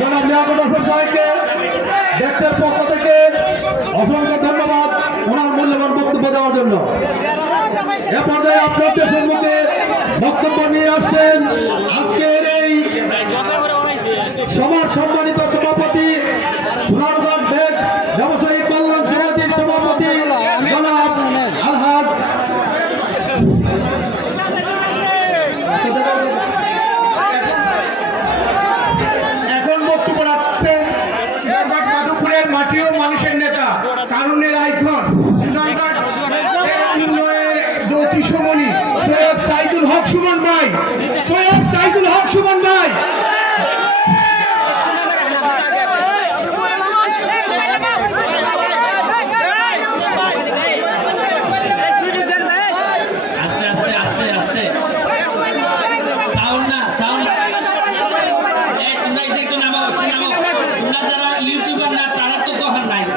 জনাব লিয়াকত হাসান সাহেবকে ডেস্কের পক্ষ থেকে অসংখ্য ধন্যবাদ ওনার মূল্যবান বক্তব্য দেওয়ার জন্য। এ পর্যায়ে আপনাদের সম্মুখে বক্তব্য নিয়ে আসছেন আজকের এই সমাজ সম্মানিত সভাপতি সোনারগাঁ ব্যাংক ব্যবসায়ী কল্যাণ সমিতির সভাপতি জনাব আলহাজ এখন বক্তব্য রাখছেন মাধবপুরের মাটি ও মানুষের নেতা কারণের আইকন জ্যোতিষমণি সৈয়দ সাইদুল হক সুমন ভাই, সৈয়দ সাইদুল হক সুমন ভাই।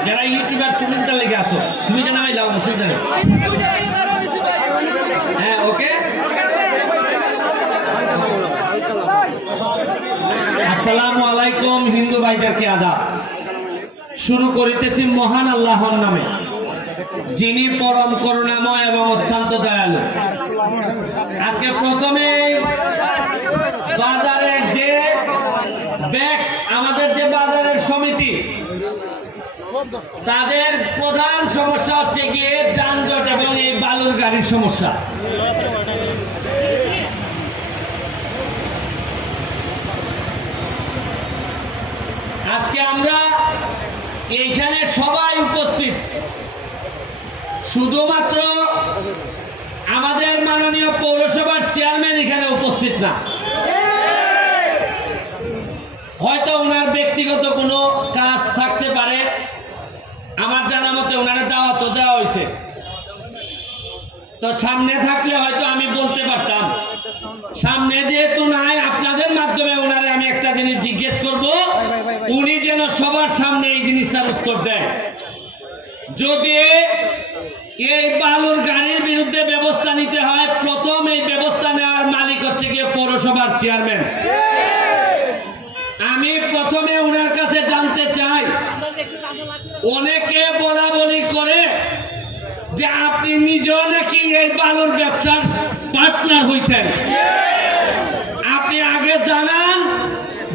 যারা ইউটিউবার তুমি তার লেগে আসো, তুমি এটা নামাই লাও, অসুবিধা নেই। হ্যাঁ, ওকে। আসসালামু আলাইকুম হিন্দু ভাইদেরকে আদাব। শুরু করিতেছি মহান আল্লাহর নামে, যিনি পরম করুণাময় এবং অত্যন্ত দয়ালু। আজকে প্রথমে বাজারের যে ব্যাক্স, আমাদের যে বাজারের সমিতি, তাদের প্রধান সমস্যা হচ্ছে গিয়ে যানজট এবং এই বালুর গাড়ির সমস্যা। আজকে আমরা এইখানে সবাই উপস্থিত, শুধুমাত্র আমাদের মাননীয় পৌরসভার চেয়ারম্যান এখানে উপস্থিত না। হয়তো ওনার ব্যক্তিগত কোনো কাজ থাকতে পারে, আমার জানা মতে ওনারা দাওয়াতও দেওয়া হয়েছে, তো সামনে থাকলে হয়তো আমি বলতে পারতাম। সামনে যেহেতু নাই, আপনাদের মাধ্যমে ওনারে আমি একটা জিনিস জিজ্ঞেস করব, উনি যেন সবার সামনে এই জিনিসটার উত্তর দেয়। যদি এই বালুর গাড়ির বিরুদ্ধে ব্যবস্থা নিতে হয়, প্রথম এই ব্যবস্থা নেওয়ার মালিক হচ্ছে গিয়ে পৌরসভার চেয়ারম্যান। আমি প্রথমে ওনার কাছে জানতে চাই, অনেকে বলা বলি করে যে আপনি নিজেও নাকি এই বালুর ব্যবসার পার্টনার হয়েছেন। আপনি আগে জানান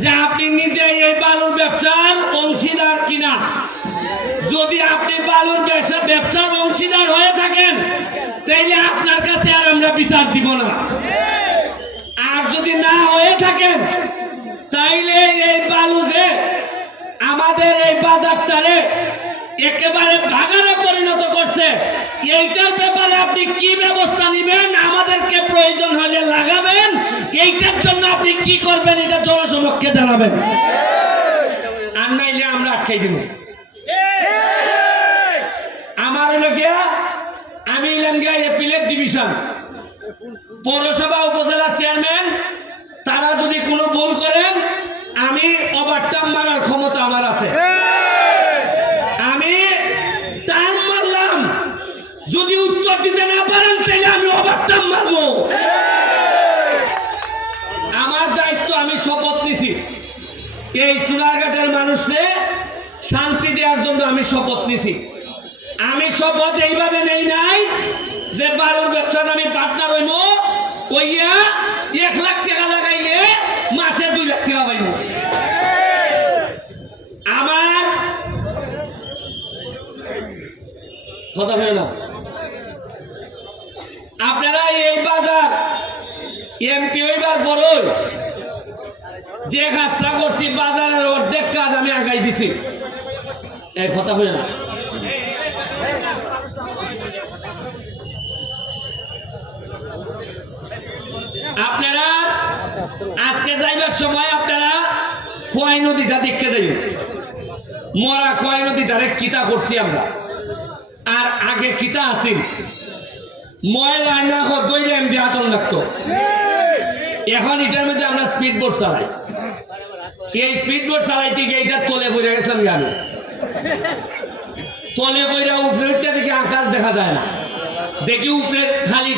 যে আপনি নিজে এই বালুর ব্যবসার অংশীদার কিনা। যদি আপনি বালুর ব্যবসার অংশীদার হয়ে থাকেন, তাইলে আপনার কাছে আর আমরা বিচার দিব না। আর যদি না হয়ে থাকেন, তাইলে এই বালু যে আমাদের এই বাজারটারে একেবারে ভাগারে পরিণত করছে, এইটার ব্যাপারে আপনি কি ব্যবস্থা নেবেন, আমাদেরকে প্রয়োজন হলে লাগাবেন, এইটার জন্য আপনি কি করবেন এটা জনসমক্ষে জানাবেন। আর নাইলে আমরা আটকাই দিব। আমার হলো গিয়া, আমি এলাম গিয়া এপিলেট ডিভিশন পৌরসভা উপজেলা চেয়ারম্যান। তারা যদি কোনো ভুল করেন, আমি ওভারটার্ম মারার ক্ষমতা আমার আছে। আমি টার্ম মারলাম, যদি উত্তর দিতে না পারেন তাহলে আমি ওভারটার্ম মারবো। আমার দায়িত্ব, আমি শপথ নিছি এই সোনারঘাটের মানুষকে শান্তি দেওয়ার জন্য আমি শপথ নিছি। আমি শপথ এইভাবে নেই নাই যে বালুর ব্যবসাতে আমি পার্টনার হইব, ওইয়া 1 লাখ টাকা লাগাইলে মাসে 2 লাখ টাকা পাইব। আমার কথা হয় না। আপনারা এই বাজার এমপি হইবার পরই যে কাজটা করছি, বাজারের অর্ধেক কাজ আমি আগাই দিছি। এই কথা হয় না। আপনারা আজকে যাইবার সময় আপনারা খোয়াই নদীটা দেখতে যাইবেন। মরা খোয়াই নদীটারে কিতা করছি আমরা, আর আগে কিতা আছিল ময়লা না দইরে এমনি আতন লাগতো। এখন এটার মধ্যে আমরা স্পিড বোট চালাই। এই স্পিড বোট চালাইতে গিয়ে এটার তলে বইরে গেছিলাম। আমি তলে বইরা উপরে উঠতে দেখি আকাশ দেখা যায় না, দেখি উপরে খালি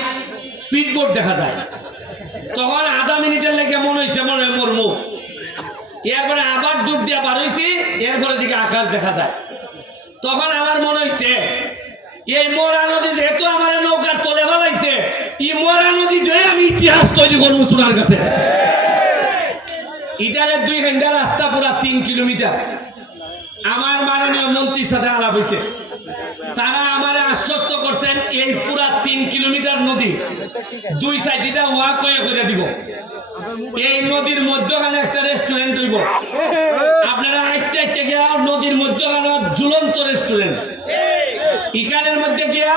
স্পিড বোট দেখা যায়। তখন আধা মিনিটের লেগে মনে হয়েছে মনে হয় মরমু। এরপরে আবার ডুব দিয়ে বার হয়েছি, এরপরে দিকে আকাশ দেখা যায়। তখন আমার মনে হয়েছে এই মরা নদী যেহেতু আমার নৌকার তলে ফেলাইছে, এই মরা নদী ধরে আমি ইতিহাস তৈরি করবো সোনার কাছে। ইটারের 2 ঘন্টা রাস্তা, পুরা 3 কিলোমিটার। আমার মাননীয় মন্ত্রীর সাথে আলাপ হয়েছে, তারা আমারে আশ্বস্ত করছেন এই পুরা 3 কিলোমিটার নদী 2 সাইডে ওয়াক করে দিব। এই নদীর মধ্যখানে একটা রেস্টুরেন্ট হইব, আপনারা আইতে গিয়া নদীর মধ্যখানে ঝুলন্ত রেস্টুরেন্ট, এখানের মধ্যে গিয়া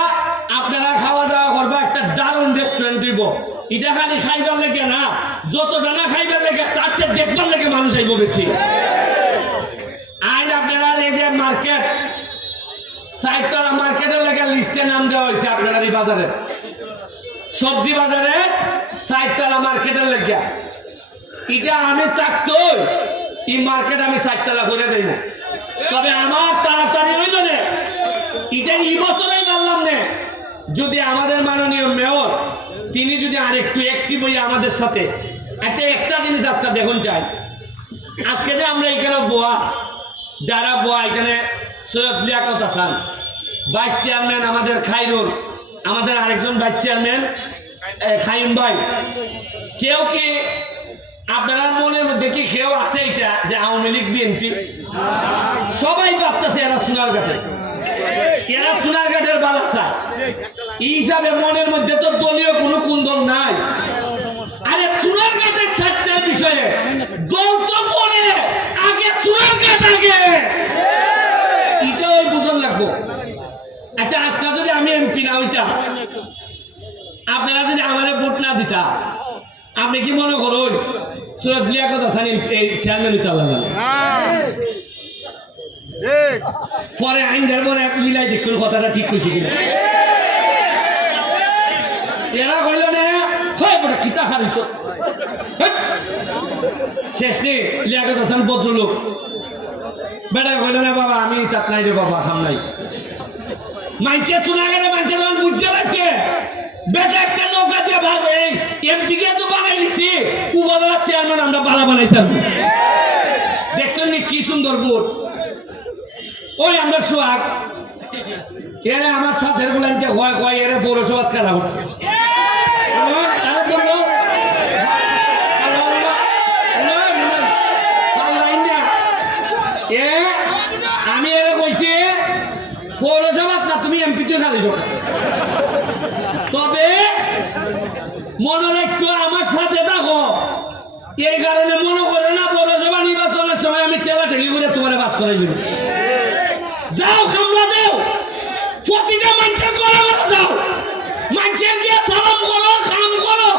আপনারা খাওয়া দাওয়া করবা, একটা দারুণ রেস্টুরেন্ট হইব। এটা খালি খাইবার লেগে না, যত দানা খাইবার লেগে তার চেয়ে দেখবার লেগে মানুষ আইব বেশি। আইন আপনারা এই যে মার্কেট, সাইতলা মার্কেটের লেগে লিস্টে নাম দেওয়া হয়েছে আপনারা এই বাজারে, সবজি বাজারে সাইতলা মার্কেটের লেগে। এটা আমি থাকতো এই মার্কেট আমি সাইতলা করে যাই না, তবে আমার তাড়াতাড়ি হইল না, এটা এই বছরেই বললাম না, যদি আমাদের মাননীয় মেয়র তিনি যদি আরেকটু অ্যাক্টিভ হই আমাদের সাথে। আচ্ছা, একটা জিনিস আজকে দেখুন চাই, আজকে যে আমরা এখানে বোয়া, যারা বোয়া এখানে সৈয়দ লিয়াকত হাসান, ভাইস চেয়ারম্যান আমাদের খাইরুল, আমাদের আরেকজন ভাইস চেয়ারম্যান খাইম ভাই, কেউ কি আপনার মনের মধ্যে কি কেউ আছে এটা যে আওয়ামী লীগ বিএনপি? সবাই ভাবতেছে এরা সোনারঘাটের, এরা সোনারঘাটের বালাসা। এই হিসাবে মনের মধ্যে তো দলীয় কোনো কুন্দল নাই। আরে সোনারঘাটের স্বার্থের বিষয়ে দল তো পরে, আগে সোনারঘাট আগে, এটাও বুঝন লাগবো। আচ্ছা, আজকে যদি আমি এমপি না হইতাম, আপনারা যদি আমার ভোট না দিতা, আপনি কি মনে করুন সৈয়দ লিয়াকত হাসান এই চেয়ারম্যান হইতে পারলাম না? পরে আইন যার পরে মিলাই দেখুন কথাটা ঠিক কইছে কিনা। এরা কইল না হয় বড় কিতা খারিছ, শেষ নেই লিয়াকত হাসান ভদ্রলোক বেটা কইল না বাবা আমি তাত নাই রে বাবা, খাম নাই। মানছে শোনা গেলে মানুষের যখন বুঝতে লাগছে বেটা একটা নৌকা দিয়ে ভাববে এমপি যে তো বানাই নিছি, উপজেলা চেয়ারম্যান আমরা বালা বানাইছিলাম। দেখছেন নি কি সুন্দর বোর্ড, ওই আমরা সোহাগ এরা আমার সাথে বলেনতে হয় হয় এরা পৌরসভা খেলা করতো। আমি এরা কইছি পৌরসভা না, তুমি এমপি তে খালি যাও, তবে মনে রাখতো আমার সাথে থাকো। এই কারণে মনে করে না পৌরসভা নির্বাচনের সময় আমি ঠেলা ঠেলি করে তোমার বাস করাই দিব। যাও কামলা দেও, প্রতিটা মানুষের করে যাও, মানুষের গিয়ে সালাম করো, কাম করো,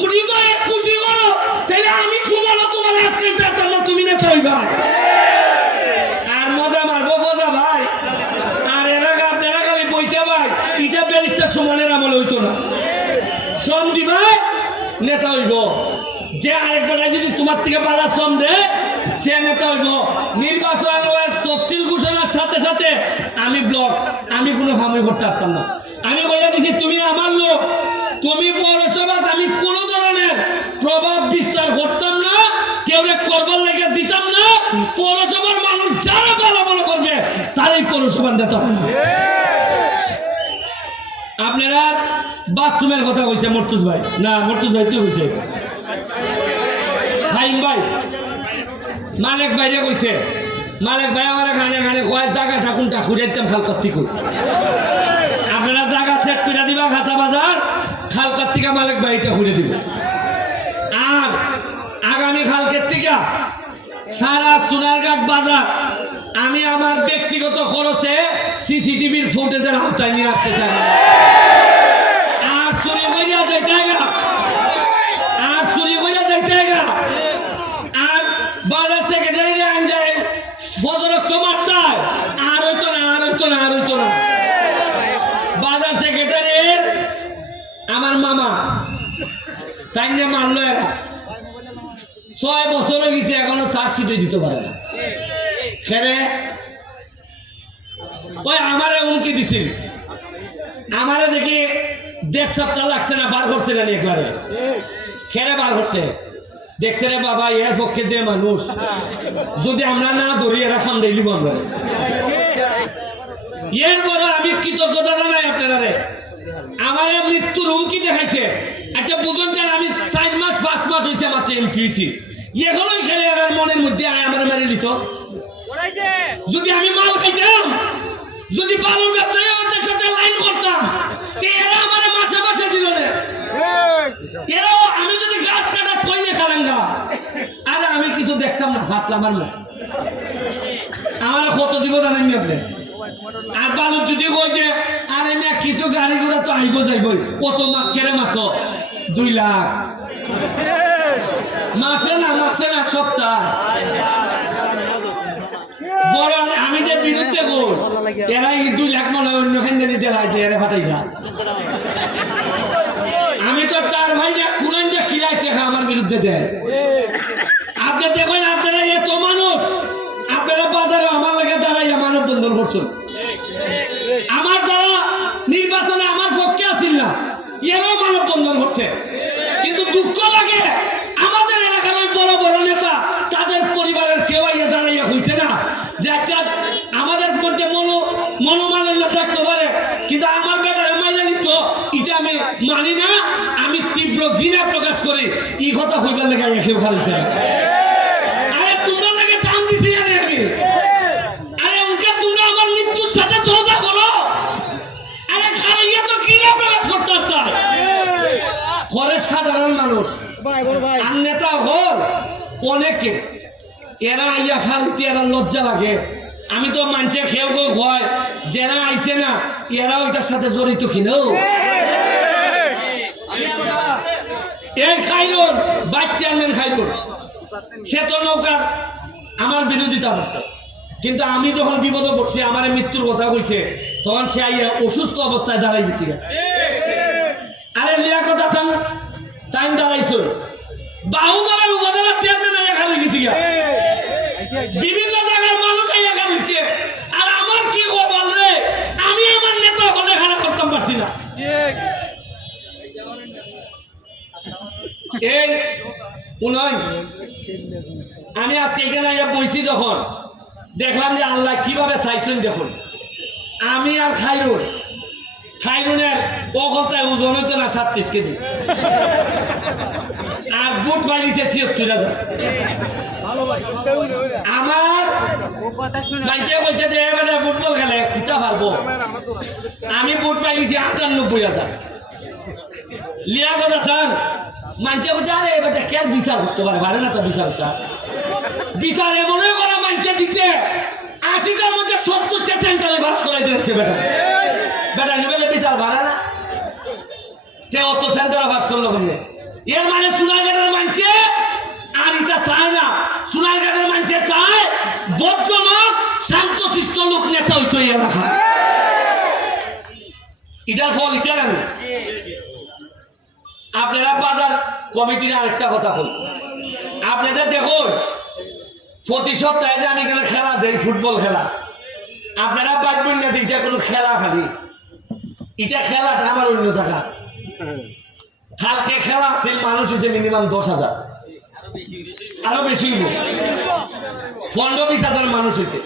হৃদয়ে খুশি করো, তাহলে আমি সুমানো তোমার আজকে যাতাম না, তুমি না কইবা আর মজা মারবো বোঝা ভাই। আর এরা আপনারা খালি বইটা ভাই, এটা ব্যারিস্টার সুমনের আমল হইতো না। শ্রম দিবা নেতা হইব, যে আরেকবার যদি তোমার থেকে পালা শ্রম দে সে নেতা হইব। নির্বাচন তফসিল ঘোষণার সাথে সাথে আমি ব্লক, আমি কোনো হামই করতে পারতাম না। আমি বলে দিছি তুমি আমার লোক, তুমি পৌরসভা, আমি কোন ধরনের প্রভাব বিস্তার করতাম না, কেউ করবার লেগে দিতাম না। পৌরসভার মানুষ যারা ভালো মনে করবে তারাই পৌরসভার নেতা। আপনারা বাথরুমের কথা কইছে মর্তুজ ভাই, না মর্তুজ ভাই তুই কইছে খাইম ভাই, মালিক ভাইরে কইছে, মালিক ভাই আমার খানে খানে কয় জায়গা ঠাকুনটা ঘুরে দিতাম খাল কর্তিক। আপনারা জায়গা সেট করে দিবা খাসা বাজার, খাল কর্তিকা মালিক ভাইটা ঘুরে দিব। আর আগামী খালকের থেকে সারা সোনারঘাট বাজার আমি আমার ব্যক্তিগত খরচে সিসিটিভির ফুটেজের আওতায় নিয়ে আসতে চাই। আর চুরি করিয়া যাইতে গা, আর চুরি করিয়া যাইতে গা, আর বাজার সেক্রেটারি আনজায় ফজরক্ত মারতায়, আর হইতো না, আর হইতো না, আর হইতো না। বাজার সেক্রেটারির আমার মামা তাই নিয়ে মানলো এরা 6 বছর হয়ে গেছে, এখনো চার্জশিটে দিতে পারে না। খেরে ওই আমারে হুমকি দিছিল, আমারে দেখি 1.5 সপ্তাহ লাগছে না, বার করছে না একবারে। খেরে বার করছে, দেখছে রে বাবা এর পক্ষে যে মানুষ যদি আমরা না ধরি এরা খান্দাই লিব আমরা এর বড় আমি কৃতজ্ঞতা জানাই আপনারা রে আমার মৃত্যুর হুমকি দেখাইছে আচ্ছা বুঝুন যে আমি 4 মাস 5 মাস হয়েছে মাত্র এমপি হয়েছি এখনোই খেলে আমার মনের মধ্যে আয় আমার মেরে নিত যদি আমি মাল খাইতাম যদি বালুর ব্যবসায়ী আমাদের সাথে লাইন করতাম তো এরা আমার মাসে মাসে দিল না এরাও আমি যদি গাছ কাটা কইলে খালাঙ্গা আরে আমি কিছু দেখতাম না হাতলাম আমার মুখ আমার কত দিব জানেন নি আপনি আর বালুর যদি কই যে আরে না কিছু গাড়ি ঘোড়া তো আইব যাইব কত মাছ কেড়ে মাত্র 2 লাখ মাসে না সপ্তাহ বড় আমি যে বিরুদ্ধে বল এরা এই 2 লাখ মনে অন্য খান্দে নিতে লাগছে এরা ফাটাই যা আমি তো তার ভাই না কুরআন যে কিলাই টাকা আমার বিরুদ্ধে দেয় আপনি দেখেন আপনারা এত মানুষ আপনারা বাজারে আমার লাগে দাঁড়াইয়া মানব বন্ধন করছেন আমার দ্বারা নির্বাচনে আমার পক্ষে আসিল না এরাও মানব বন্ধন করছে কিন্তু দুঃখ লাগে আমাদের এলাকার ওই বড় বড় নেতা তাদের পরিবারের কেউ আইয়া দাঁড়াইয়া হইছে না যে আচ্ছা আমাদের মধ্যে মনোমালিন্য থাকতে পারে কিন্তু আমার বেটার মাইনা নিত এটা আমি মানি না আমি তীব্র ঘৃণা প্রকাশ করি এই কথা হইবার লেগে কেউ খালিছে আরে তোমরা লাগে জান দিছি জানে আমি আরে উনকে তোমরা আমার মৃত্যুর সাথে সৌদা করো আরে খালিয়া তো ঘৃণা প্রকাশ করতে চায় করে সাধারণ মানুষ আর নেতা হল অনেকে এরা আইয়া খালিতে এরা লজ্জা লাগে আমি তো মানছে খেয়ে হয় যারা আইছে না এরা ওইটার সাথে জড়িত কিনাও এই খাইরুন চেয়ারম্যান খাইরুন সে তো নৌকার আমার বিরোধিতা করছে কিন্তু আমি যখন বিপদে পড়ছি আমার মৃত্যুর কথা কইছে তখন সে আইয়া অসুস্থ অবস্থায় দাঁড়াই গেছি আরে লিয়াকত হাসান টাইম দাঁড়াইছো বাহুবলের উপজেলা চেয়ারম্যান আইয়া খালি গেছি বিভিন্ন জায়গার মানুষ আইয়া খালিছে আর আমার কি খবর রে আমি আমার নেতা হলে খারাপ করতাম পারছি না এই উনয় আমি আজকে এখানে আইয়া বইছি যখন দেখলাম যে আল্লাহ কিভাবে চাইছেন দেখুন আমি আর খাইরুনের অকলতায় ওজন হইতো না 37 কেজি আর বুট পাইছে 76,000 আমার মানুষে কইছে যে এবারে ফুটবল খেলে কিতা পারবো আমি বুট পাইছি 98,000 লিয়াকত হাসান মানুষে কইছে আরে এবারে কেন বিচার করতে পারে না তো বিচার এমন করা মানুষে দিছে 80টার মধ্যে 70টা সেন্টারে পাস করাই দিয়েছে বেটা নিবেলে বিচার ভাড়া না তে অত সেন্টারে পাস করলো কেমনে এর মানে সোনারঘাটের মানুষে আর এটা চায় না সোনারঘাটের মানুষে চায় ভদ্রলোক শান্তশিষ্ট লোক নেতা হইতো এই এলাকা এটার ফল এটা না আপনারা বাজার কমিটির আরেকটা কথা হল আপনি যে দেখুন প্রতি সপ্তাহে যে আমি এখানে খেলা দেই ফুটবল খেলা আপনারা বাদবেন না যে এটা কোনো খেলা খালি এটা খেলাটা আমার অন্য জায়গা কালকে খেলা আছে মানুষ হচ্ছে মিনিমাম 10,000 আরো বেশি 15-20,000 মানুষ হয়েছে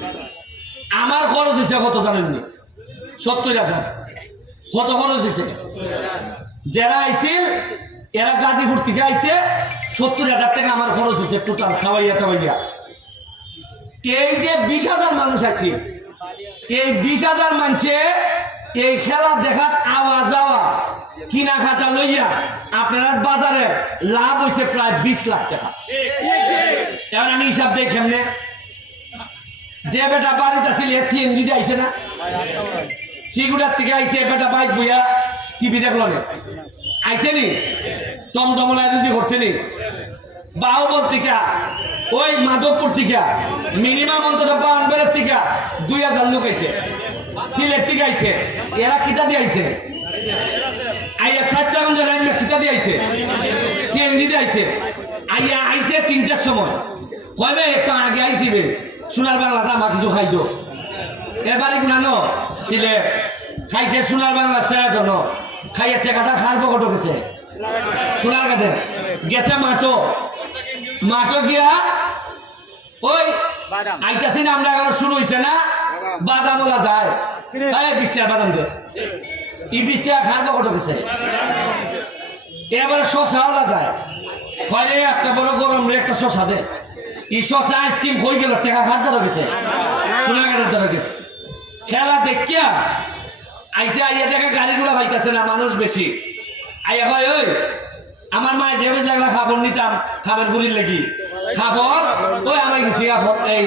আমার খরচ হয়েছে কত জানেননি 70,000 কত খরচ হয়েছে যারা আইছিল এরা গাজীপুর থেকে আইছে 70,000 টাকা আমার খরচ হয়েছে টোটাল খাওয়াইয়া টাওয়াইয়া এই যে 20,000 মানুষ আছে এই 20,000 মানুষে এই খেলা দেখার আওয়া যাওয়া কিনা খাতা লইয়া আপনার বাজারে লাভ হয়েছে প্রায় 20 লাখ টাকা এখন আমি হিসাব দেই কেমনে যে বেটা বাড়িতে ছিল সিএনজি দিয়ে আইছে না সিগুড়ার থেকে আইছে বেটা বাইক বইয়া টিভি দেখলো না আইছে নি টমটমলায় রুজি করছে নি বাহুবল থেকে ওই মাধবপুর থেকে মিনিমাম অন্তত বাউন্ডারের থেকে 2,000 লোক আইছে সিলেট থেকে আইছে এরা কিতা দিয়ে আইছে আইয়া স্বাস্থ্যগঞ্জ লাইনে কিতা দিয়ে আইছে সিএনজি দিয়ে আইছে আইয়া আইছে 3টার সময় কইবে একটু আগে আইছিবে সোনার বাংলাটা আমার কিছু খাইতো এবারে গুনানো সিলেট খাইছে সোনার বাংলা সেরা জন খাইয়া টেকাটা খার পকট গেছে সোনার কাটে গেছে মাঠো মাঠে গিয়া ওই আইতাছি না আমরা এখন শুরু হয়েছে না বাদাম ওলা যায় তাই 20 টাকা বাদাম দে এই 20 টাকা খার কত গেছে এবারে শশা ওলা যায় ফলে আজকে বড় গরম রে একটা শশা দে এই শশা আইসক্রিম হয়ে গেল টাকা খার দ্বারা গেছে সোনাঘাটের দ্বারা গেছে খেলা দেখিয়া আইসে আইয়া দেখে গাড়ি ঘোড়া পাইতেছে না মানুষ বেশি আইয়া হয় ওই আমার মায়ে যে জায়গা খাবার নিতাম খাবার গুড়ির লাগি খাবার ওই আমায় গেছি এই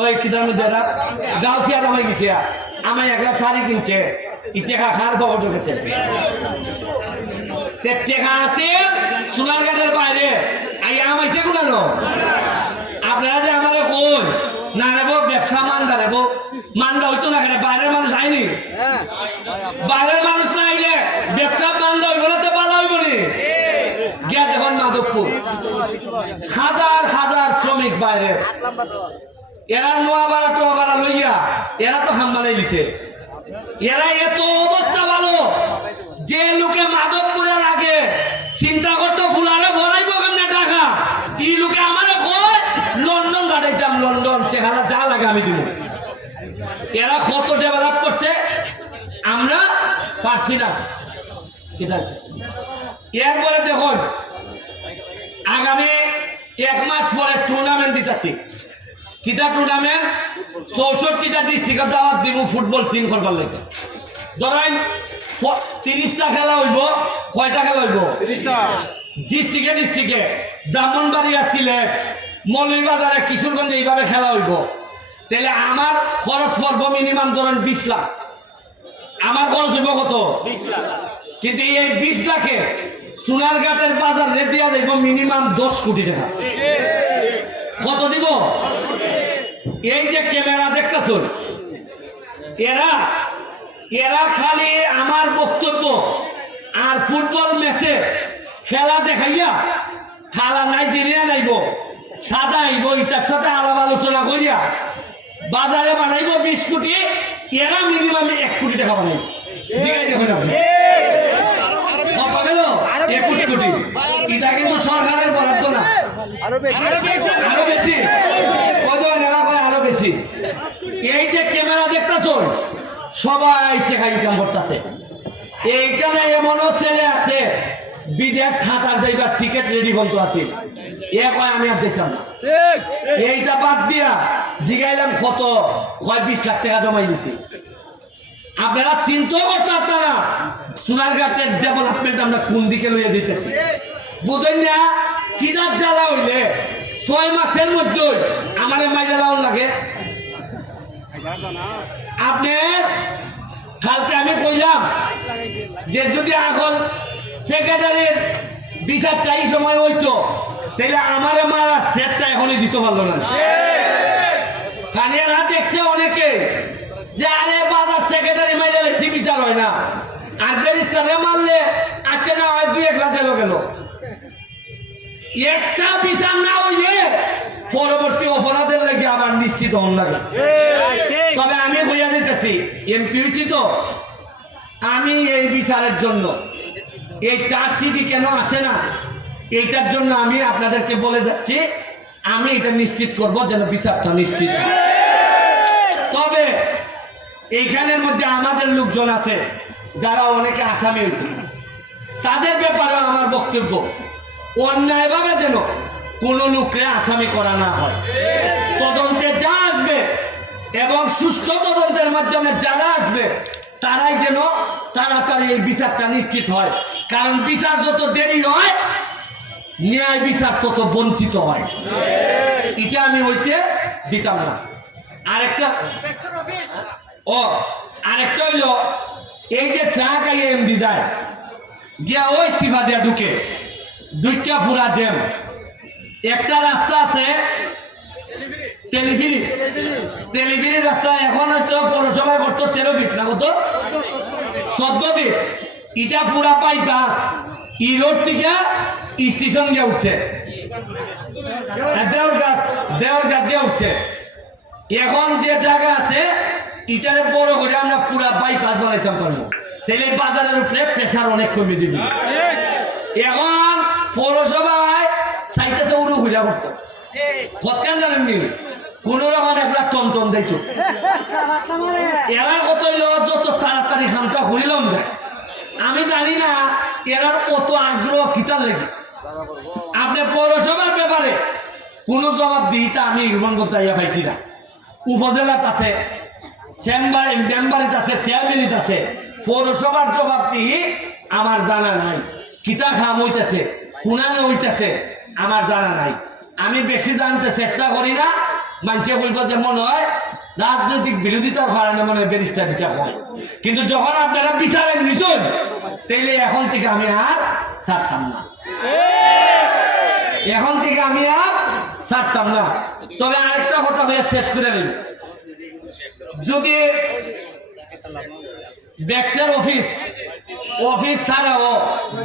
ওই কিতার মধ্যে গাউসিয়া আমায় গেছি আমায় একটা শাড়ি কিনছে ই টেকা খার খবর ঢুকেছে টেকা আছে সোনারঘাটের বাইরে আইয়া আমাইছে কোনানো আপনারা যে আমাদের কোন না রেবো ব্যবসা মান্দা রেবো মান্দা হইতো না কেন বাইরের মানুষ আইনি বাইরের মানুষ না আইলে ব্যবসা মান্দা হইব না তো ভালো হইব নি গিয়া দেখুন মাধবপুর হাজার হাজার শ্রমিক বাইরে এরা নোয়াবাড়া টোয়াবাড়া লইয়া এরা তো খাম বানাই দিছে এরা এত অবস্থা ভালো যে লোকে মাধবপুরের আগে চিন্তা করতো ফুলারে ভরাইবো কেমনে টাকা এই লোকে আমারে কয় লন্ডন পাঠাইতাম লন্ডন টেকাটা যা লাগে আমি দিব এরা কত ডেভেলপ করছে আমরা পারছি না ঠিক আছে এরপরে দেখুন আগামী 1 মাস পরে টুর্নামেন্ট দিতেছি কিটা টুর্নামেন্ট 64টা ডিস্ট্রিক্টে দাওয়াত দিব ফুটবল টিম করবার লাগে ধরেন 30টা খেলা হইব কয়টা খেলা হইব 30টা ডিস্ট্রিক্টে ব্রাহ্মণবাড়িয়া সিলেট মৌলভীবাজারে কিশোরগঞ্জে এইভাবে খেলা হইব তাহলে আমার খরচ পড়বো মিনিমাম ধরেন 20 লাখ আমার খরচ হইব কত 20 লাখ কিন্তু এই 20 লাখে সোনারঘাটের বাজার রে দিয়া যাইব মিনিমাম 10 কোটি টাকা কত দিব এই যে ক্যামেরা দেখতেছুন এরা এরা খালি আমার বক্তব্য আর ফুটবল ম্যাচে খেলা দেখাইয়া খেলা নাইজেরিয়া নাইব সাদা আইব ইটার সাথে আলাপ আলোচনা করিয়া বাজারে বানাইব 20 কোটি এরা মিনিমাম 1 কোটি টাকা বানাইব জিগাই দেখুন আপনি কত গেল 21 কোটি এটা কিন্তু সরকারের বরাদ্দ না আরো বেশি কত এরা কয় আরো বেশি এই যে ক্যামেরা দেখতেছো সবাই টাকা ইনকাম করতেছে এইখানে এমনও ছেলে আছে বিদেশ খাতার যাইবার টিকিট রেডি বলতো আছে এ কয় আমি আর যেতাম না এইটা বাদ দিয়া জিগাইলাম কত কয় 20 লাখ টাকা জমাই দিছি আপনারা চিন্তাও করতে আপনারা সোনারঘাটের ডেভেলপমেন্ট আমরা কোন দিকে লইয়া যাইতেছি বুঝেন না কি রাত জ্বালা হইলে 6 মাসের মধ্যে আমারে মাইরা লাউন লাগে আপনার কালকে আমি কইলাম যে যদি এখন সেক্রেটারির বিচারটা এই সময় হইতো তাহলে আমারে মারা থ্রেটটা এখনই দিতে পারলো না খানিয়ারা দেখছে অনেকে যে আরে বাজার সেক্রেটারি মাইলে বেশি বিচার হয় না আর ব্যারিস্টারে মারলে আচ্ছা না হয় 2-1 লাখ গেল একটা বিচার না হইলে পরবর্তী অপরাধের লাগে আবার নিশ্চিত হন লাগে তবে আমি হইয়া যেতেছি এমপি হইছি তো আমি এই বিচারের জন্য এই চার্জশিটই কেন আসে না এইটার জন্য আমি আপনাদেরকে বলে যাচ্ছি আমি এটা নিশ্চিত করব যেন বিচারটা নিশ্চিত হয় তবে এইখানের মধ্যে আমাদের লোকজন আছে যারা অনেকে আসামি হয়েছে তাদের ব্যাপারে আমার বক্তব্য অন্যায়ভাবে যেন কোনো লোককে আসামি করা না হয় তদন্তে যা আসবে এবং সুষ্ঠু তদন্তের মাধ্যমে যারা আসবে তারাই যেন তাড়াতাড়ি এই বিচারটা নিশ্চিত হয় কারণ বিচার যত দেরি হয় ন্যায় বিচার তত বঞ্চিত হয় এটা আমি হইতে দিতাম না আরেকটা হইল এই যে ট্রাক আইয়ে এমডি যায় গিয়া ওই সিভা দিয়া ঢুকে 2টা পুরা জ্যাম একটা রাস্তা আছে তেলিফিরি রাস্তা এখন হয়তো পৌরসভায় করতো 13 ফিট না কত 14 ফিট এটা পুরা বাইপাস ই রোড থেকে স্টেশন গিয়ে উঠছে দেওয়ার গাছ গিয়ে উঠছে এখন যে জায়গা আছে এটারে বড় করে আমরা পুরা বাইপাস বানাইতাম পারবো তাহলে বাজারের উপরে প্রেসার অনেক কমে যাবে এখন পৌরসভায় সাইতেছে উড়ু ঘুরা করতো কতক্ষণ জানেননি কোন রকম একলা টমটম যাইতো এরা কত হইল যত তাড়াতাড়ি খামটা ঘুরিলাম যায় আমি জানি না এরার কত আগ্রহ কিতার লেগে আপনি পৌরসভার ব্যাপারে কোন জবাব দিই তা আমি গ্রহণ করতে পাইছি না উপজেলাত আছে মেম্বারিত আছে চেয়ারম্যানিত আছে পৌরসভার জবাব দিই আমার জানা নাই কিতা খাম হইতেছে কুনানে হইতেছে আমার জানা নাই আমি বেশি জানতে চেষ্টা করি না মানুষে বলব যে মনে হয় রাজনৈতিক বিরোধিতার কারণে মনে হয় ব্যারিস্টার দিতে হয় কিন্তু যখন আপনারা বিচারেন নিশ্চয় তাইলে এখন থেকে আমি আর ছাড়তাম না এখন থেকে আমি আর ছাড়তাম না তবে আরেকটা কথা হয়ে শেষ করে নিই যদি ব্যাংকের অফিস ছাড়াও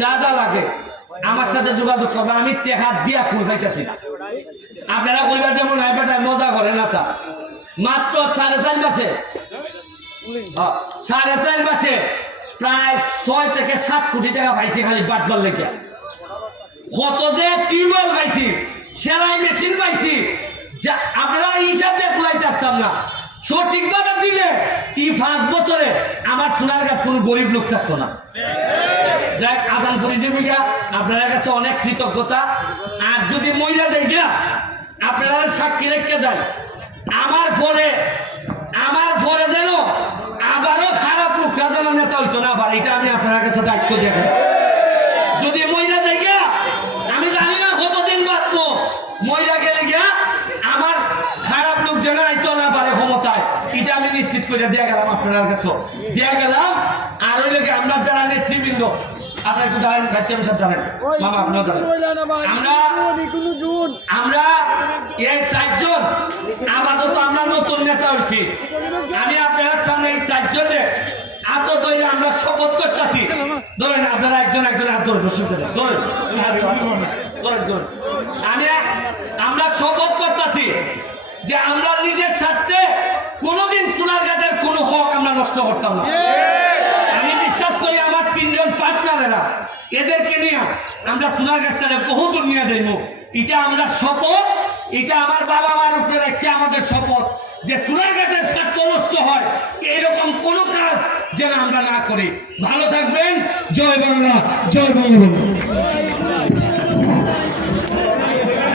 যা যা লাগে আমার সাথে যোগাযোগ করবে আমি টেকা দিয়া কুল পাইতেছি না আপনারা কইবা যেমন বেটায় মজা করে না তা মাত্র 4.5 মাসে 4.5 মাসে প্রায় 6 থেকে 7 কোটি টাকা পাইছি খালি বাটবার লেগে কত যে টিউবওয়েল পাইছি সেলাই মেশিন পাইছি যা আপনারা হিসাব দিয়ে কুলাইতে পারতাম না সঠিকভাবে দিলে এই 5 বছরে আমার সোনারঘাট কোনো গরিব লোক থাকতো না যাই আজান পরিজীবিকা আপনার কাছে অনেক কৃতজ্ঞতা আর যদি মহিলা যাই গিয়া আপনারা সাক্ষী রেখে যান আমার পরে যেন আবারও খারাপ লোকটা যেন নেতা হইতো না পারে এটা আমি আপনার কাছে দায়িত্ব দেখি যদি মহিলা যাই গিয়া আমি জানি না কতদিন বাঁচবো মহিলা গেলে গিয়া আমার খারাপ লোক যেন আইতো না পারে ক্ষমতায় এটা আমি নিশ্চিত করে দিয়ে গেলাম আপনার কাছে দিয়ে গেলাম আর ওই লোকে আমরা যারা নেতৃবৃন্দ আপনারা একটু দাঁড়ান বাচ্চা সব দাঁড়ান মামা আপনার আমরা এই 4 জন আপাতত আমরা নতুন নেতা হচ্ছি আমি আপনার সামনে এই 4 জনে আদর ধরে আমরা শপথ করতেছি ধরেন আপনারা একজন হাত ধরে বসুন ধরেন আমরা শপথ করতেছি যে আমরা নিজের স্বার্থে কোনোদিন সোনারঘাটের কোনো হক আমরা নষ্ট করতাম না আমি বিশ্বাস করি আমার 3 জন পার্টনারেরা এদেরকে নিয়ে আমরা সোনারঘাটটারে বহুদূর নিয়ে যাইব এটা আমরা শপথ এটা আমার বাবা মানুষের একটা আমাদের শপথ যে সোনারঘাটের স্বার্থ নষ্ট হয় এইরকম কোনো কাজ যেন আমরা না করি ভালো থাকবেন জয় বাংলা জয় বঙ্গবন্ধু